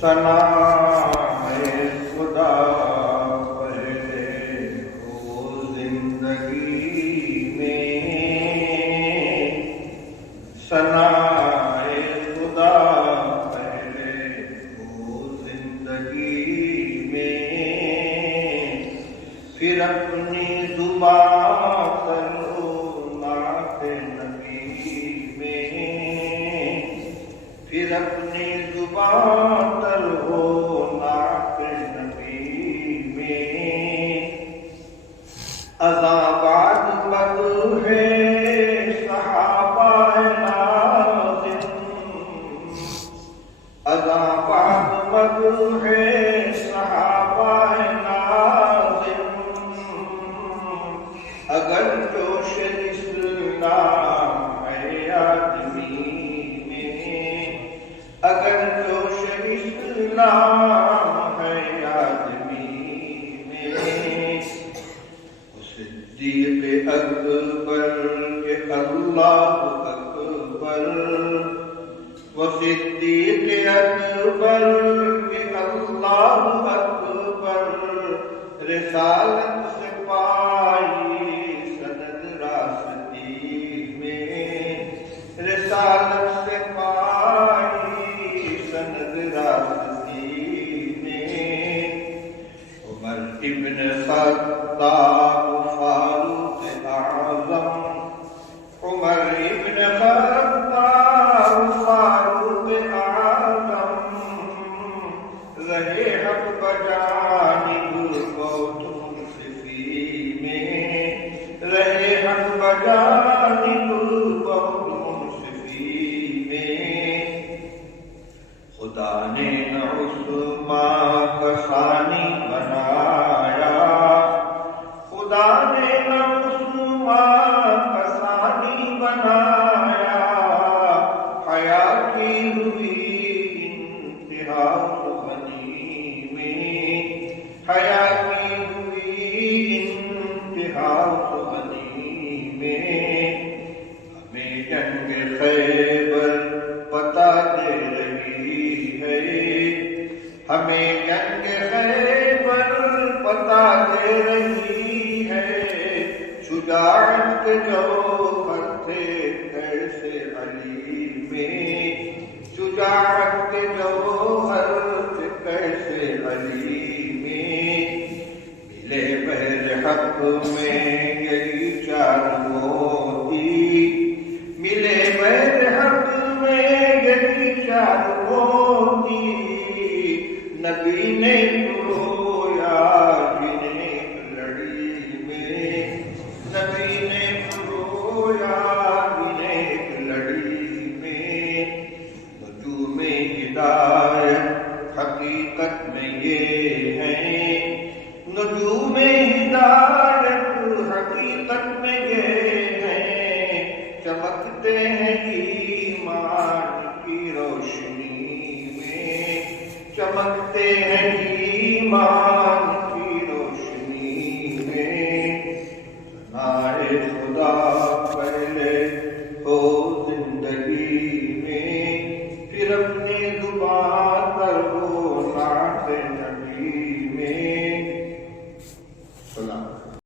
ثنا ہے خدا پہلے ہو زندگی میں، ثنا ہے خدا پہلے ہو زندگی میں، پھر اپنی زبان کرو نعت نبی میں، پھر اپنی زبان تر ہو نعت نبی میں، اذاں بعد بد ہے صحابہ ناظم، اذاں بعد بد ہے صحابہ ناظم، اگر جوش اسلام ہے آدمی میں، اگر جوش اسلام ہے آدمی میں، صدیق اکبر کے اللہ اکبر، وہ صدیق اکبر کے اللہ اکبر، رسالت سے پائی سند راستی میں، رسالت سے پائی سند راستی میں، عمر ابن خطاب فاروق اعظم، عمر ابن خطاب فاروق اعظم، رہے حق بجانب بہت منصفی میں، رہے حق بجانب بہت منصفی میں، خدا نے نہ عثمان کا ثانی بنایا، خدا نے نہ عثمان کا ثانی بنایا، حیا کی ہوئی انتہا غنی میں، حیا کی ہوئی انتہا غنی میں، ہمیں جنگ خیبر پتہ دے رہی ہے، ہمیں جنگ خیبر پتہ دے رہی ہے، شجاعت کے جوہر تھے کیسے علی میں، شجاعت کے جوہر تھے کیسے علی میں، ملے بہر حق میں گئی چار موتی، ملے بہر حق میں گئی چار موتی، نبی نے رویا جنہیں لڑی میں، نبی نے رویا جنہیں لڑی میں، نجوم ہدایت حقیقت میں یہ ہیں، نجوم ہدایت حقیقت میں یہ ہیں، چمکتے ہیں ایمان کی روشنی میں، چمکتے ہیں ایمان کی روشنی میں، ثنا ہے خدا